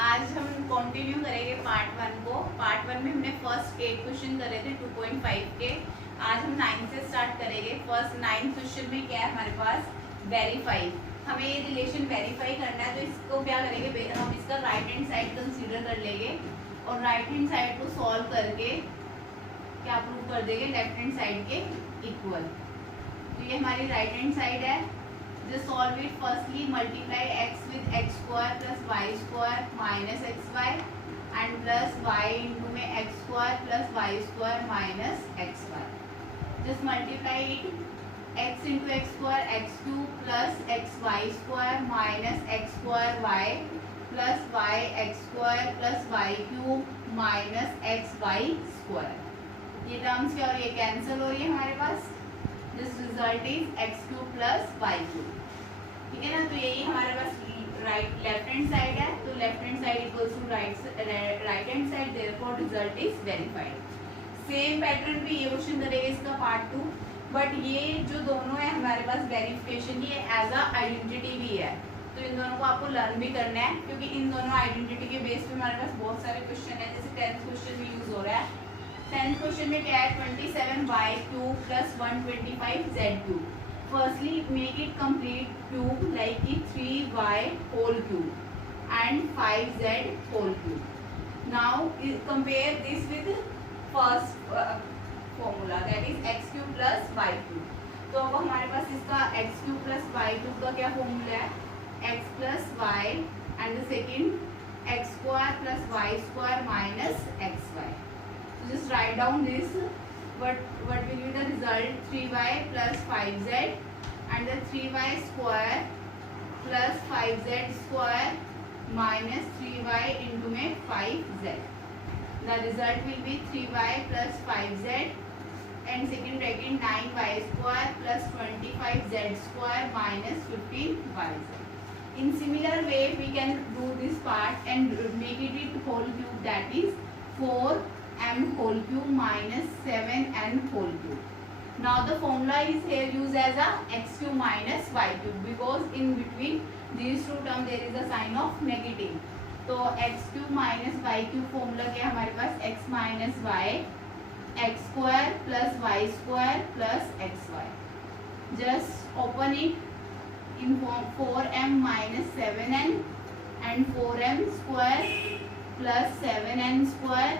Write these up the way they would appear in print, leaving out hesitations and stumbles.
आज हम कंटिन्यू करेंगे पार्ट 1 को। पार्ट 1 में हमने फर्स्ट 8 क्वेश्चन करे थे 2.5 के। आज हम 9 से स्टार्ट करेंगे। फर्स्ट 9 क्वेश्चन में क्या है हमारे पास, वेरीफाई। हमें ये रिलेशन वेरीफाई करना है, तो इसको क्या करेंगे, हम इसका राइट हैंड साइड कंसीडर कर लेंगे और राइट हैंड साइड को सॉल्व करके क्या प्रूव कर देंगे, लेफ्ट हैंड साइड के इक्वल। तो ये हमारी राइट हैंड साइड है। Just solve it. Firstly, multiply x with x square plus y square minus xy and plus y into में x square plus y square minus xy. Just multiply it. X into x square x cube plus xy square minus x square y plus y x square plus y cube minus xy square. ये terms क्या हो रही है, cancel हो रही है हमारे पास। This result is x cube plus y cube. ठीक है ना। तो यही हमारे पास लेफ्ट हैंड साइड है, तो left hand side equals to right hand side, therefore result is verified. Same pattern पे ये क्वेश्चन करेंगे इसका पार्ट 2, बट ये जो दोनों है हमारे पास वेरिफिकेशन, ये एज अ आइडेंटिटी भी है। तो इन दोनों को आपको लर्न भी करना है, क्योंकि इन दोनों आइडेंटिटी के बेस पे हमारे पास बहुत सारे क्वेश्चन है। जैसे 10th क्वेश्चन में यूज हो रहा है। 10th क्वेश्चन में क्या है, 27y³ plus 125z³। Firstly, make it complete cube like it 3y whole cube and 5z whole cube. Now compare this with first formula, that is x³ plus y³। तो अब हमारे पास इसका x³ plus y³ का क्या formula है, x plus y and the second x square plus y square minus xy. So just write down this. What will be the result, 3y plus 5z and the 3y square plus 5z square minus 3y into में 5z. The result will be 3y plus 5z and second bracket 9y square plus 25z square minus 15yz. In similar way we can do this part and make it whole cube, that is 4m whole cube minus 7n whole cube. Now the formula is here used as a x³ minus y³ because in between these two terms there is a sign of negative. तो x³ minus y³ formula क्या है हमारे पास, x minus y x square plus y square plus xy. Just open it in form 4m minus 7n and 4m square plus 7n square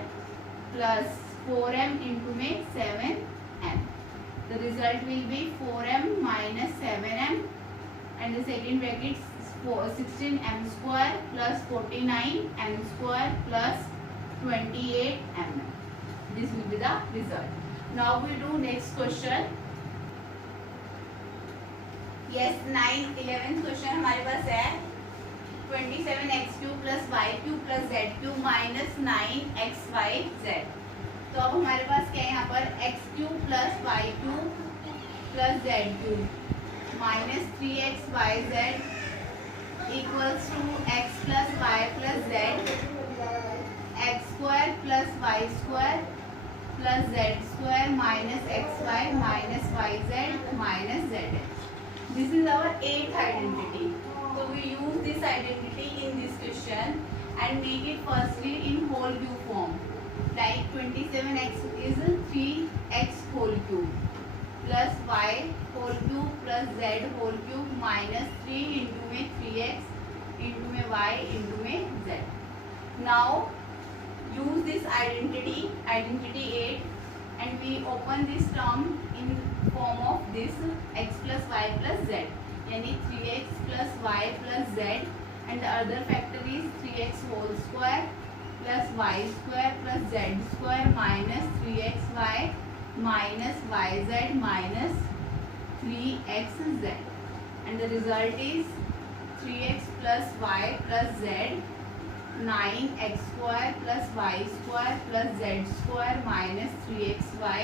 plus 4m into में 7n. The result will be 4m minus 7m and the second bracket 16m square plus 49m square plus 28m. This will be the result. Now we do next question. Yes, 11th question हमारे पास है 27x³ plus y³ plus z³ minus 9xyz. तो अब हमारे पास क्या है यहाँ पर, x³ plus y³ plus z³ minus 3xyz equals to x plus y plus z, x square plus y square plus z square minus xy minus yz minus zx. This is our 8th identity. So we use this identity in this question and make it firstly in whole cube form. Like 27x is 3x whole cube plus y whole cube plus z whole cube minus 3 into में 3x into में y into में z. Now use this identity 8, and we open this term in form of this x plus y plus z, यानी 3x plus y plus z and the other factor is 3x whole square plus y square plus z square minus 3xy minus yz minus 3xz, and the result is 3x plus y plus z 9x square plus y square plus z square minus 3xy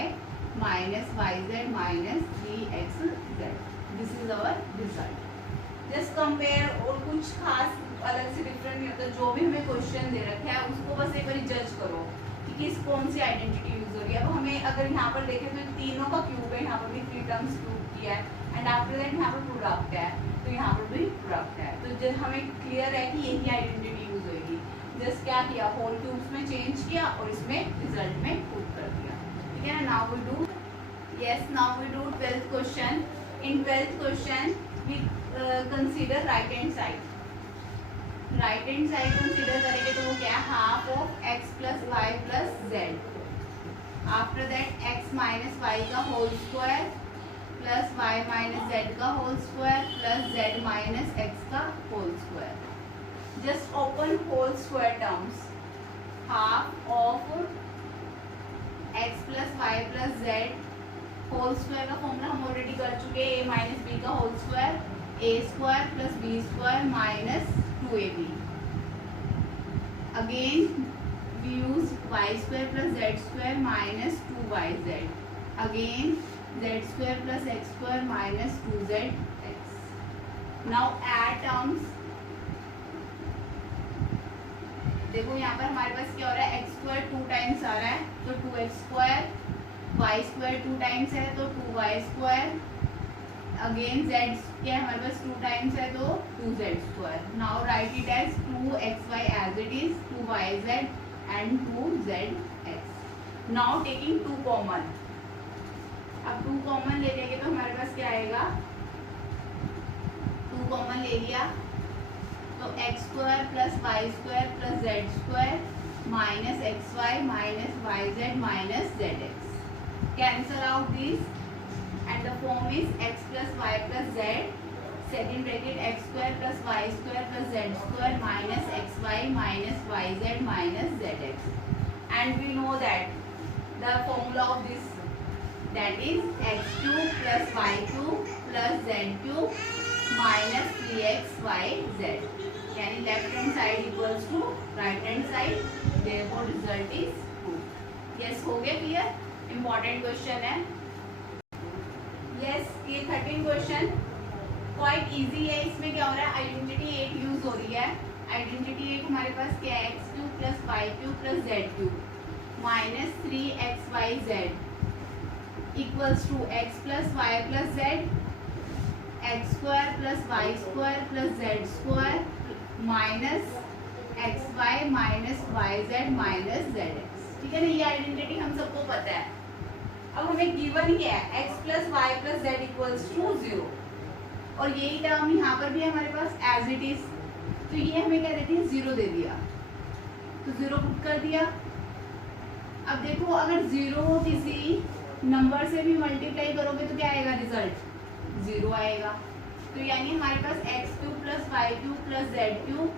minus yz minus 3xz. This is our result. Just compare, और कुछ खास अलग से different नहीं होता। जो भी हमें क्वेश्चन दे रखा है उसको बस एक बार जज करो कि किस कौन सी आइडेंटिटी यूज हो रही है। अब हमें अगर यहाँ पर देखें तो तीनों का क्यूब है, यहाँ पर भी 3 टर्म्स क्यूब किया है एंड आफ्टर दैट यहाँ पर प्रोडक्ट है, तो यहाँ पर भी प्रोडक्ट है। तो जब हमें क्लियर है कि यही आइडेंटिटी यूज होगी। किया, होल क्यूब्स में चेंज किया और इसमें रिजल्ट में पुट कर दिया। ठीक है ना। Now we do now we do 12th question. In 12th question we consider right hand side. Right hand side consider करेंगे तो वो क्या है, half of x plus Y plus z. After that x minus y का whole square plus y minus z का whole square plus z minus x का whole square. Just open whole square terms. Half of x plus Y plus Z whole square का formula हम already कर चुके हैं, a minus B का whole square, a square plus B square minus 2ab। Again we use y square plus z square minus 2yz. Again z square plus x square minus 2zx. Now add terms. देखो यहाँ पर हमारे पास क्या हो रहा है, x स्क्वायर 2 टाइम्स आ रहा है तो 2x square, y square 2 times है तो 2y स्क्वायर। अगेन z क्या है हमारे पास 2 टाइम्स है तो 2z square. Now write it as 2xy as it is, 2yz and 2zx. Now taking 2 common. अब 2 कॉमन ले लेंगे तो हमारे पास क्या आएगा, 2 कॉमन ले लिया तो x square plus Y square plus Z square minus X Y minus Y Z minus Z X. Cancel out this and the form is x plus y plus z, second bracket x square plus y square plus z square minus xy minus yz minus zx. And we know that the formula of this, that is x cube plus y cube plus z cube minus 3xyz. यानी left hand side equals to right hand side, therefore result is 2. Yes, हो गया clear? Important question है। ये 13 question quite easy है। इसमें क्या हो रहा है, आइडेंटिटी 8 यूज हो रही है। आइडेंटिटी 8 हमारे पास क्या है, X cube plus Y cube plus Z cube minus 3xyz equals to X plus Y plus Z, X square plus Y square plus Z square minus X Y minus Y Z minus Z X. ठीक है ना, ये identity हम सबको पता है। अब हमें गिवन ही है x plus Y plus Z equals to 0 और यही टर्म यहाँ पर भी है हमारे पास एज इट इज, तो ये हमें क्या देती है, 0 दे दिया तो 0 पुट कर दिया। अब देखो अगर 0 किसी नंबर से भी मल्टीप्लाई करोगे तो क्या आएगा, रिजल्ट 0 आएगा। तो यानी हमारे पास x cube plus Y cube plus Z cube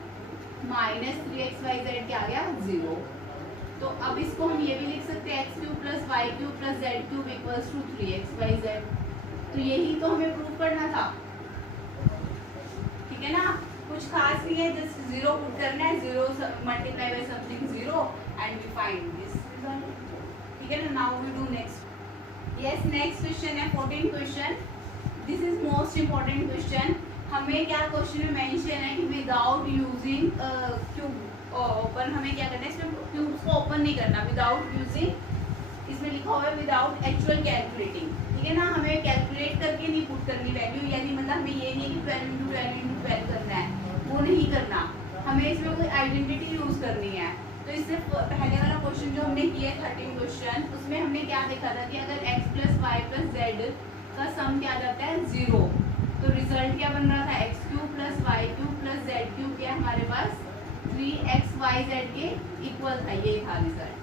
minus 3xyz क्या आ गया, 0। तो अब इसको हम ये भी लिख सकते हैं x cube plus Y cube plus Z cube equals to 3xyz। तो यही तो हमें प्रूव करना था। ठीक है ना, कुछ खास नहीं है, जस्ट 0 पुट करना है, 0 multiply by something 0 and we find this result. ठीक है ना। Now we do next. Yes, next question है 14 question. This is most important question. हमें क्या क्वेश्चन में मेंशन है कि विदाउट यूजिंग क्यूब ओपन, हमें क्या करना है, इसमें क्यूब्स को ओपन नहीं करना, विदाउट यूजिंग, इसमें लिखा हुआ है विदाउट एक्चुअल कैलकुलेटिंग। ठीक है ना, हमें कैलकुलेट करके नहीं पुट करनी वैल्यू, यानी मतलब हमें ये नहीं कि 12 इंटू 12 इंटू 12 करना है, वो नहीं करना, हमें इसमें कोई आइडेंटिटी यूज करनी है। तो इससे पहले वाला क्वेश्चन जो हमने किया 13 क्वेश्चन, उसमें हमने क्या देखा था कि अगर x plus Y plus Z का सम क्या जाता है, 0, तो रिजल्ट क्या बन रहा था, X cube plus Y cube plus Z cube क्या हमारे पास 3xyz के इक्वल था, ये था रिजल्ट।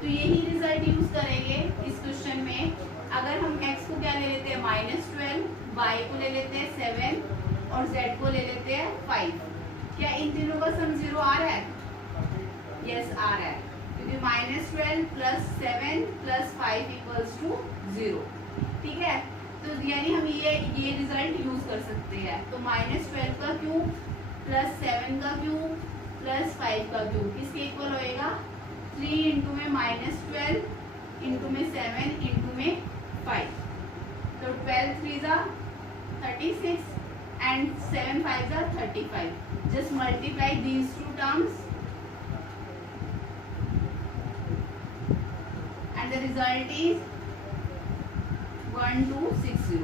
तो यही रिजल्ट यूज करेंगे इस क्वेश्चन में। अगर हम x को क्या ले लेते हैं, -12, y को ले लेते हैं 7 और z को ले लेते हैं 5, क्या इन तीनों का सम 0 आ रहा है? यस, आ रहा है, क्योंकि -12 प्लस 7 प्लस 5 इक्वल्स टू 0। ठीक है, तो यानी हम ये रिजल्ट यूज कर सकते हैं। तो -12 का क्यूब प्लस 7 का क्यूब प्लस 5 का क्यूब किसके इक्वल होएगा, 3 इंटू में -12 इंटू में 7 इंटू में 5, तो 12 3 जा 36 and 7 5 जा 35. Just multiply these two terms and the result is 1260.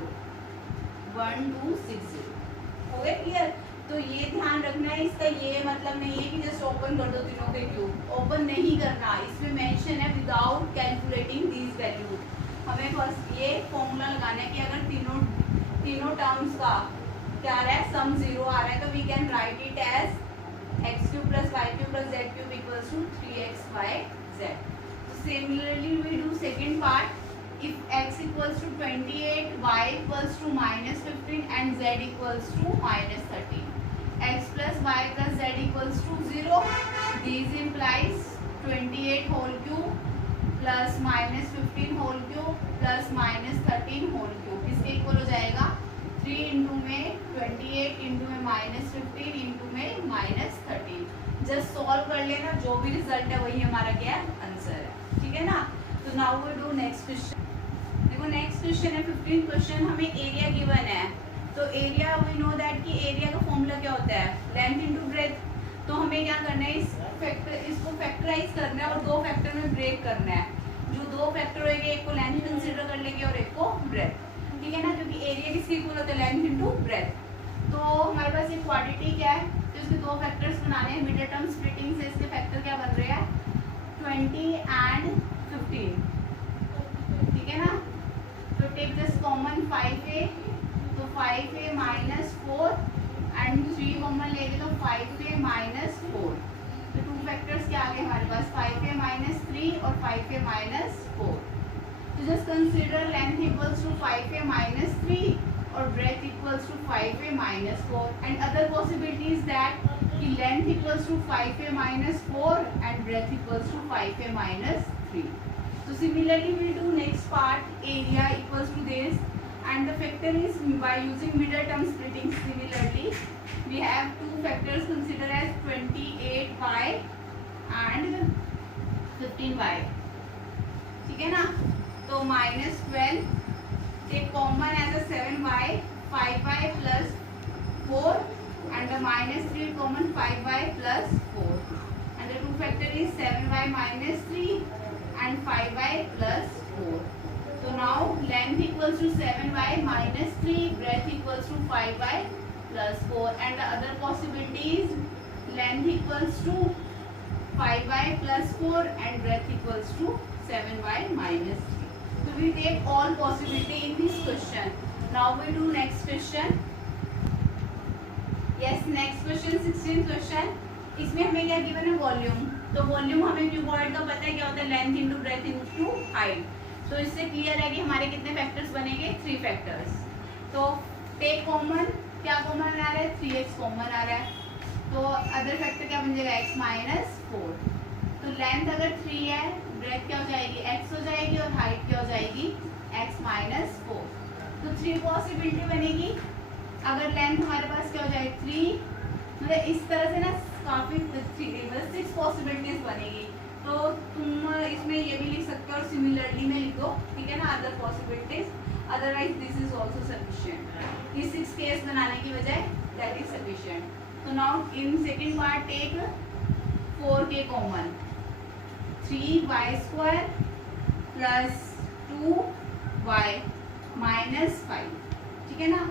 1260 हो गया क्लियर। तो ये ध्यान रखना है, इसका ये मतलब नहीं है कि जस्ट ओपन कर दो तीनों के क्यूब, ओपन नहीं करना, इसमें मेंशन है विदाउट कैलकुलेटिंग दीज वैल्यू। हमें बस ये फॉर्मूला लगाना है कि अगर तीनों टर्म्स का क्या आ रहा है, सम 0 आ रहा है, तो we can write it as x³ + y³ + z³ = 3xyz। Similarly we do second part. If x equals to 28, y equals to -15 and z equals to -13, x plus y plus z equals to 0. These implies 28 whole cube plus -15 whole cube plus -13 whole cube, इसके equal हो जाएगा 3 into में 28 into में -15 into में -13। Just solve कर लेना, जो भी रिजल्ट है वही हमारा क्या है, आंसर है, ठीक है ना। तो now we do next question. देखो नेक्स्ट क्वेश्चन है 15th क्वेश्चन, हमें एरिया गिवन है। तो एरिया वी नो दैट कि एरिया का फॉर्मूला क्या होता है, लेंथ इनटू ब्रेथ। तो हमें क्या करना है, इसको फैक्टराइज करना है और दो फैक्टर में ब्रेक करना है। जो दो फैक्टर होंगे, एक को लेंथ कंसीडर कर लेंगे और एक को ब्रेथ, ठीक है ना, क्योंकि एरिया किसके इक्वल होता है, लेंथ इनटू ब्रेथ। तो हमारे पास एक क्वांटिटी क्या है, तो इसके दो फैक्टर्स बनाने हैं। मिडिल टर्म स्प्लिटिंग से इसके फैक्टर क्या बन रहे हैं, 20 एंड 15, ठीक है ना। तो टेक दिस कॉमन 5a, तो 5a -4 एंड 3 कॉमन ले लो, 5a -4। तो टू फैक्टर्स क्या आ गए हमारे पास, 5a -3 और 5a -4। तो just consider length equals to 5a -3 और breadth equals to 5a -4, and other possibility is that कि length equals to 5a -4 and breadth equals to 5a -3. So similarly we do next part, area equals to this, and the factor is by using middle term splitting. Similarly we have two factors considered as 28y and 15y, ठीक है ना। तो -12 take common as a 7y, 5y plus 4 and the -3 common 5y plus 4, and the two factor is 7y -3 and 5y plus 4. So now length equals to 7y -3, breadth equals to 5y plus 4, and the other possibility is length equals to 5y plus 4 and breadth equals to 7y -3. So we take all possibility in this question. Now we do next question. Yes, next question 16th question. इसमें हमें क्या given है, volume. तो volume हमें cuboid का पता है क्या होता है, length into breadth into height. तो इससे क्लियर है कि हमारे कितने फैक्टर्स बनेंगे, 3 फैक्टर्स। तो टेक कॉमन, क्या कॉमन आ रहा है, 3x कॉमन आ रहा है। तो अदर फैक्टर क्या बन जाएगा, x -4। तो लेंथ अगर 3 है, ब्रेथ क्या हो जाएगी, x हो जाएगी, और हाइट क्या हो जाएगी, x -4। तो 3 पॉसिबिलिटी बनेगी। अगर लेंथ हमारे पास क्या हो जाए 3, मतलब इस तरह से ना काफी 6 पॉसिबिलिटीज बनेगी। तो तुम इसमें ये भी लिख सकते हो और सिमिलरली में लिख दो, ठीक है ना, other possibilities, otherwise this is also sufficient. ये 6 केस बनाने की बजाय दैट इज सफिशिएंट। तो now in second part take 4k common, 3y² plus 2y -5, ठीक है ना,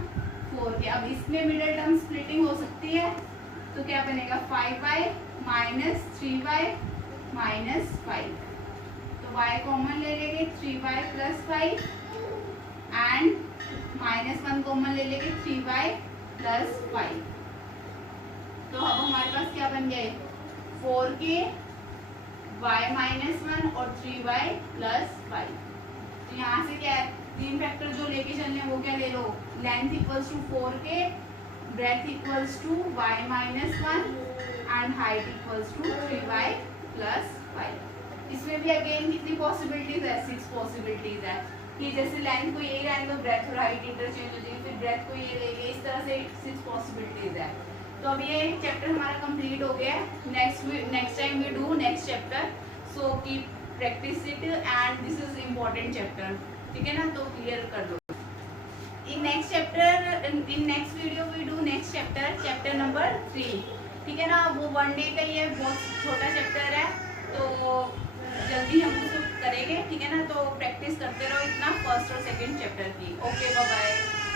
4k। अब इसमें मिडिल टर्म स्प्लिटिंग हो सकती है, तो क्या बनेगा, 5y -3y -5। तो y कॉमन ले लेंगे, 3y + 5 एंड -1 कॉमन ले लेंगे, 3y + 5। तो अब हमारे पास क्या बन गया, 4k, y -1 और 3y + 5। तो यहाँ से क्या है, 3 फैक्टर जो लेके चलने हैं वो क्या ले लो, length equals to 4k, breadth equals to y -1 and height equals to 3y + 5। इसमें भी अगेन कितनी पॉसिबिलिटीज है, 6 पॉसिबिलिटीज है कि जैसे लेंथ को ये रहने दो, ब्रेथ और हाइट इंटरचेंज हो जाएगी, फिर ब्रेथ को ये लेंगे, इस तरह से 6 पॉसिबिलिटीज है। तो अब ये चैप्टर हमारा कंप्लीट हो गया है। Next time we do next chapter, so keep practice it and this is important chapter, ठीक है ना, तो क्लियर कर दो। In next video we do next chapter number 3, ठीक है ना। वो 1 डे का ही है, बहुत छोटा चैप्टर है, तो जल्दी हम उसको करेंगे, ठीक है ना। तो प्रैक्टिस करते रहो इतना, फर्स्ट और सेकंड चैप्टर की। Okay, bye bye.